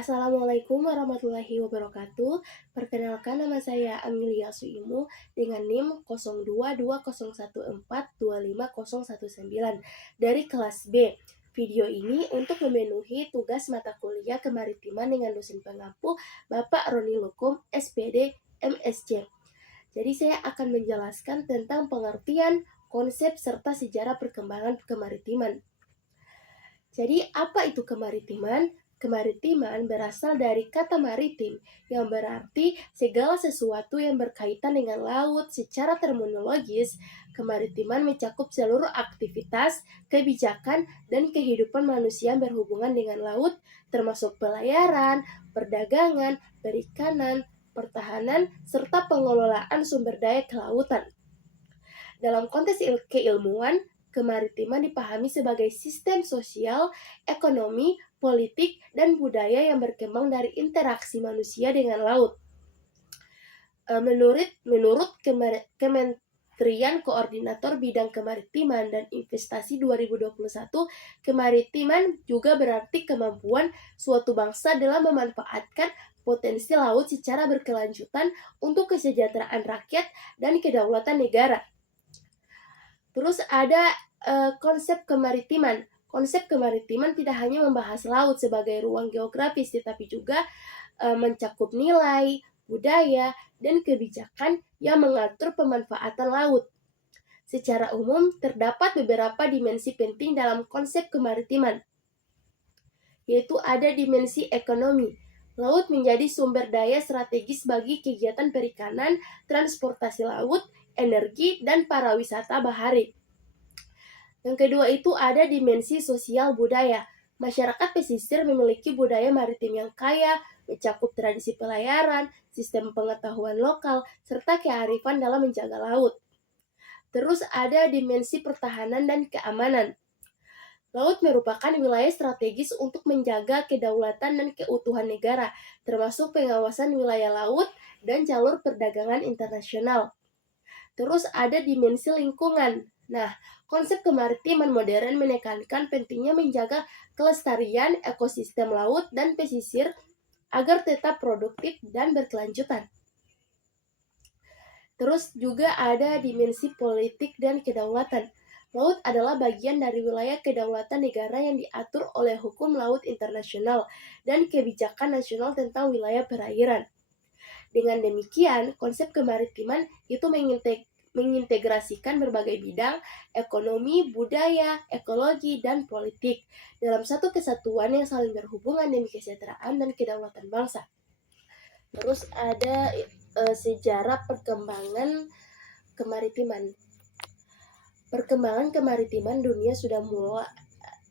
Assalamualaikum warahmatullahi wabarakatuh. Perkenalkan, nama saya Amelia Suimu dengan NIM 0220142509 dari kelas B. Video ini untuk memenuhi tugas mata kuliah kemaritiman dengan dosen pengampu Bapak Roni Lukum, SPD, MSc. Jadi saya akan menjelaskan tentang pengertian, konsep, serta sejarah perkembangan kemaritiman. Jadi apa itu kemaritiman? Kemaritiman berasal dari kata maritim yang berarti segala sesuatu yang berkaitan dengan laut. Secara terminologis, kemaritiman mencakup seluruh aktivitas, kebijakan, dan kehidupan manusia yang berhubungan dengan laut, termasuk pelayaran, perdagangan, perikanan, pertahanan, serta pengelolaan sumber daya kelautan. Dalam konteks keilmuan, kemaritiman dipahami sebagai sistem sosial, ekonomi, politik, dan budaya yang berkembang dari interaksi manusia dengan laut. Menurut Kementerian Koordinator Bidang Kemaritiman dan Investasi 2021, kemaritiman juga berarti kemampuan suatu bangsa dalam memanfaatkan potensi laut secara berkelanjutan untuk kesejahteraan rakyat dan kedaulatan negara. Terus ada konsep kemaritiman. Konsep kemaritiman tidak hanya membahas laut sebagai ruang geografis, tetapi juga mencakup nilai, budaya, dan kebijakan yang mengatur pemanfaatan laut. Secara umum, terdapat beberapa dimensi penting dalam konsep kemaritiman, yaitu ada dimensi ekonomi. Laut menjadi sumber daya strategis bagi kegiatan perikanan, transportasi laut, energi, dan pariwisata bahari. Yang kedua itu ada dimensi sosial budaya. Masyarakat pesisir memiliki budaya maritim yang kaya, mencakup tradisi pelayaran, sistem pengetahuan lokal, serta kearifan dalam menjaga laut. Terus ada dimensi pertahanan dan keamanan. Laut merupakan wilayah strategis untuk menjaga kedaulatan dan keutuhan negara, termasuk pengawasan wilayah laut dan jalur perdagangan internasional. Terus ada dimensi lingkungan. Nah, konsep kemaritiman modern menekankan pentingnya menjaga kelestarian ekosistem laut dan pesisir agar tetap produktif dan berkelanjutan. Terus juga ada dimensi politik dan kedaulatan. Laut adalah bagian dari wilayah kedaulatan negara yang diatur oleh hukum laut internasional dan kebijakan nasional tentang wilayah perairan. Dengan demikian, konsep kemaritiman itu mengintegrasikan berbagai bidang ekonomi, budaya, ekologi, dan politik dalam satu kesatuan yang saling berhubungan demi kesejahteraan dan kedaulatan bangsa. Terus ada sejarah perkembangan kemaritiman. Perkembangan kemaritiman dunia sudah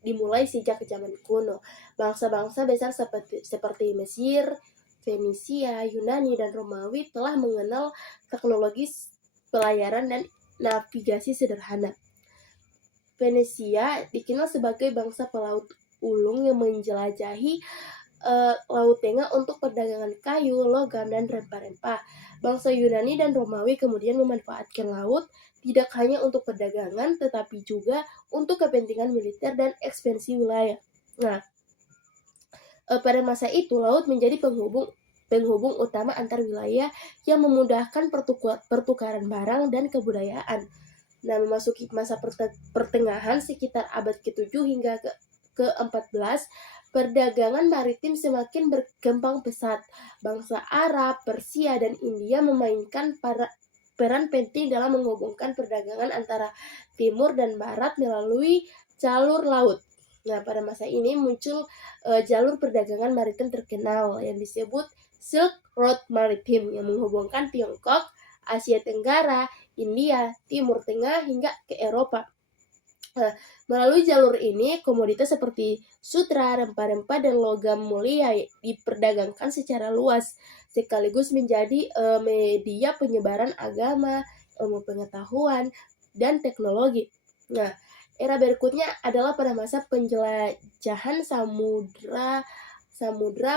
dimulai sejak zaman kuno. Bangsa-bangsa besar seperti Mesir, Fenisia, Yunani, dan Romawi telah mengenal teknologi pelayaran dan navigasi sederhana. Venesia dikenal sebagai bangsa pelaut ulung yang menjelajahi Laut Tengah untuk perdagangan kayu, logam, dan rempah-rempah. Bangsa Yunani dan Romawi kemudian memanfaatkan laut tidak hanya untuk perdagangan, tetapi juga untuk kepentingan militer dan ekspansi wilayah. Nah, pada masa itu laut menjadi penghubung utama antar wilayah yang memudahkan pertukaran barang dan kebudayaan. Nah, memasuki masa pertengahan sekitar abad ke-7 hingga ke-14, perdagangan maritim semakin berkembang pesat. Bangsa Arab, Persia, dan India memainkan peran penting dalam menghubungkan perdagangan antara timur dan barat melalui jalur laut. Nah, pada masa ini muncul jalur perdagangan maritim terkenal yang disebut Silk Road Maritim yang menghubungkan Tiongkok, Asia Tenggara, India, Timur Tengah, hingga ke Eropa. Melalui jalur ini, komoditas seperti sutra, rempah-rempah, dan logam mulia diperdagangkan secara luas, sekaligus menjadi media penyebaran agama, ilmu pengetahuan, dan teknologi. Nah, era berikutnya adalah pada masa penjelajahan samudra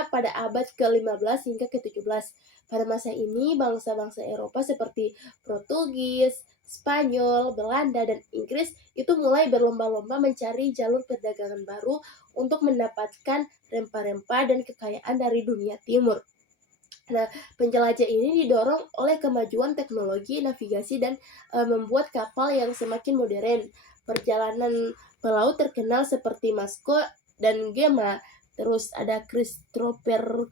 pada abad ke-15 hingga ke-17. Pada masa ini, bangsa-bangsa Eropa seperti Portugis, Spanyol, Belanda, dan Inggris itu mulai berlomba-lomba mencari jalur perdagangan baru untuk mendapatkan rempah-rempah dan kekayaan dari dunia timur. Nah, penjelajah ini didorong oleh kemajuan teknologi navigasi dan membuat kapal yang semakin modern. Perjalanan pelaut terkenal seperti Vasco dan Gema, terus ada Christopher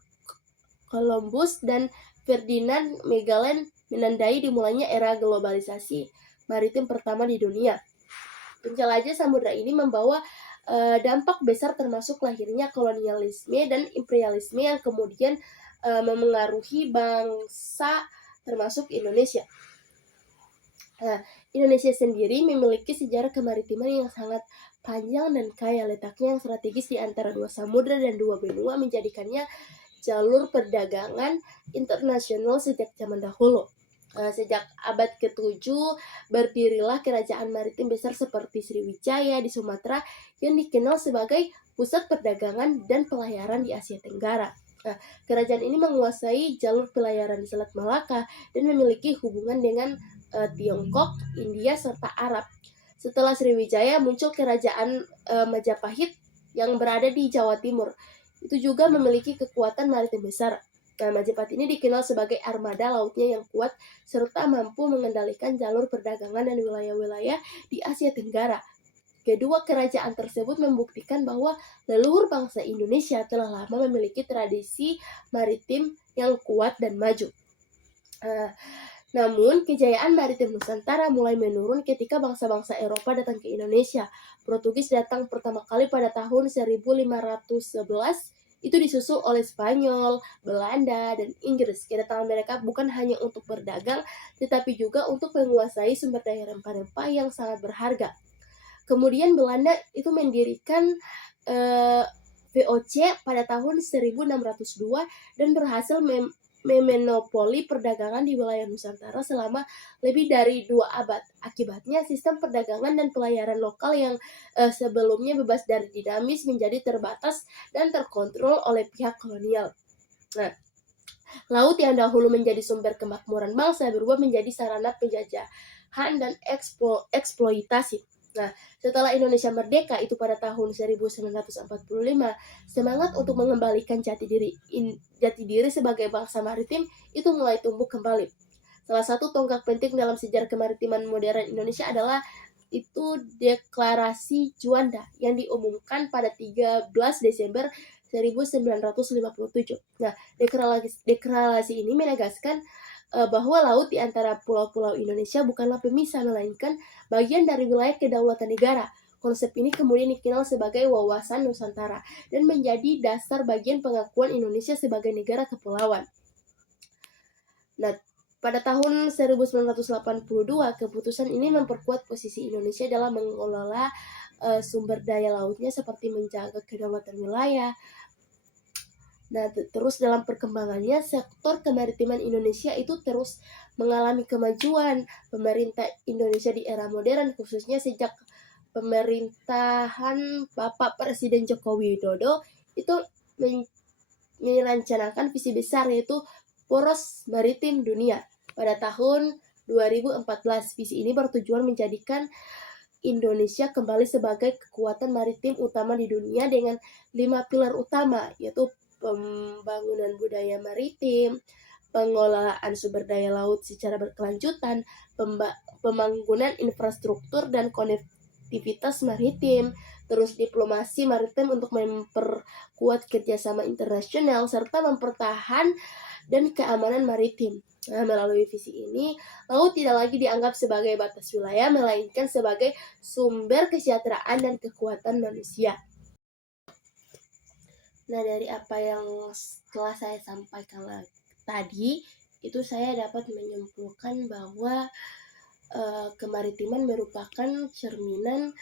Columbus dan Ferdinand Magellan menandai dimulainya era globalisasi maritim pertama di dunia. Penjelajah samudra ini membawa dampak besar termasuk lahirnya kolonialisme dan imperialisme yang kemudian memengaruhi bangsa termasuk Indonesia. Nah, Indonesia sendiri memiliki sejarah kemaritiman yang sangat panjang dan kaya, letaknya yang strategis di antara dua samudra dan dua benua menjadikannya jalur perdagangan internasional sejak zaman dahulu. Sejak abad ke-7 berdirilah kerajaan maritim besar seperti Sriwijaya di Sumatera yang dikenal sebagai pusat perdagangan dan pelayaran di Asia Tenggara. Kerajaan ini menguasai jalur pelayaran di Selat Malaka dan memiliki hubungan dengan Tiongkok, India, serta Arab. Setelah Sriwijaya muncul kerajaan Majapahit yang berada di Jawa Timur. Itu juga memiliki kekuatan maritim besar. Nah, Majapahit ini dikenal sebagai armada lautnya yang kuat serta mampu mengendalikan jalur perdagangan dan wilayah-wilayah di Asia Tenggara. Kedua kerajaan tersebut membuktikan bahwa leluhur bangsa Indonesia telah lama memiliki tradisi maritim yang kuat dan maju. Namun, kejayaan maritim Nusantara mulai menurun ketika bangsa-bangsa Eropa datang ke Indonesia. Portugis datang pertama kali pada tahun 1511, itu disusul oleh Spanyol, Belanda, dan Inggris. Kedatangan mereka bukan hanya untuk berdagang, tetapi juga untuk menguasai sumber daya rempah-rempah yang sangat berharga. Kemudian Belanda itu mendirikan VOC pada tahun 1602 dan berhasil memonopoli perdagangan di wilayah Nusantara selama lebih dari 2 abad. Akibatnya, sistem perdagangan dan pelayaran lokal yang sebelumnya bebas dari dinamis menjadi terbatas dan terkontrol oleh pihak kolonial. Nah, laut yang dahulu menjadi sumber kemakmuran bangsa berubah menjadi sarana penjajahan dan eksploitasi. Nah, setelah Indonesia merdeka itu pada tahun 1945, semangat untuk mengembalikan jati diri sebagai bangsa maritim itu mulai tumbuh kembali. Salah satu tonggak penting dalam sejarah kemaritiman modern Indonesia adalah itu Deklarasi Juanda yang diumumkan pada 13 Desember 1957. Nah, deklarasi ini menegaskan bahwa laut di antara pulau-pulau Indonesia bukanlah pemisah, melainkan bagian dari wilayah kedaulatan negara. Konsep ini kemudian dikenal sebagai wawasan Nusantara dan menjadi dasar bagian pengakuan Indonesia sebagai negara kepulauan. Nah, pada tahun 1982, keputusan ini memperkuat posisi Indonesia dalam mengelola sumber daya lautnya seperti menjaga kedaulatan wilayah. Nah, terus dalam perkembangannya, sektor kemaritiman Indonesia itu terus mengalami kemajuan. Pemerintah Indonesia di era modern, khususnya sejak pemerintahan Bapak Presiden Joko Widodo, itu merencanakan visi besar yaitu poros maritim dunia. Pada tahun 2014, visi ini bertujuan menjadikan Indonesia kembali sebagai kekuatan maritim utama di dunia dengan 5 pilar utama, yaitu pembangunan budaya maritim, pengelolaan sumber daya laut secara berkelanjutan, pembangunan infrastruktur dan konektivitas maritim, terus diplomasi maritim untuk memperkuat kerjasama internasional, serta mempertahan dan keamanan maritim. Nah, melalui visi ini, laut tidak lagi dianggap sebagai batas wilayah, melainkan sebagai sumber kesejahteraan dan kekuatan manusia. Nah, dari apa yang telah saya sampaikan tadi, itu saya dapat menyimpulkan bahwa kemaritiman merupakan cerminan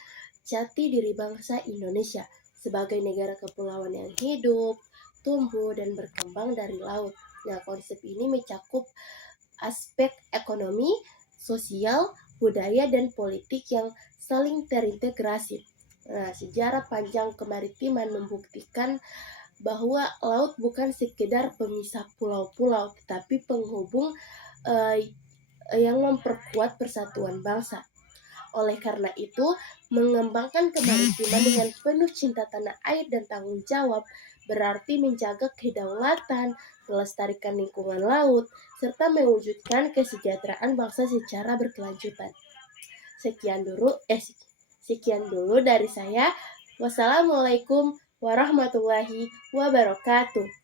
jati diri bangsa Indonesia sebagai negara kepulauan yang hidup, tumbuh, dan berkembang dari laut. Nah, konsep ini mencakup aspek ekonomi, sosial, budaya, dan politik yang saling terintegrasi. Nah, sejarah panjang kemaritiman membuktikan bahwa laut bukan sekedar pemisah pulau-pulau, tetapi penghubung yang memperkuat persatuan bangsa. Oleh karena itu, mengembangkan kemaritiman dengan penuh cinta tanah air dan tanggung jawab berarti menjaga kedaulatan, melestarikan lingkungan laut, serta mewujudkan kesejahteraan bangsa secara berkelanjutan. Sekian dulu, sekian dulu dari saya. Wassalamualaikum warahmatullahi wabarakatuh.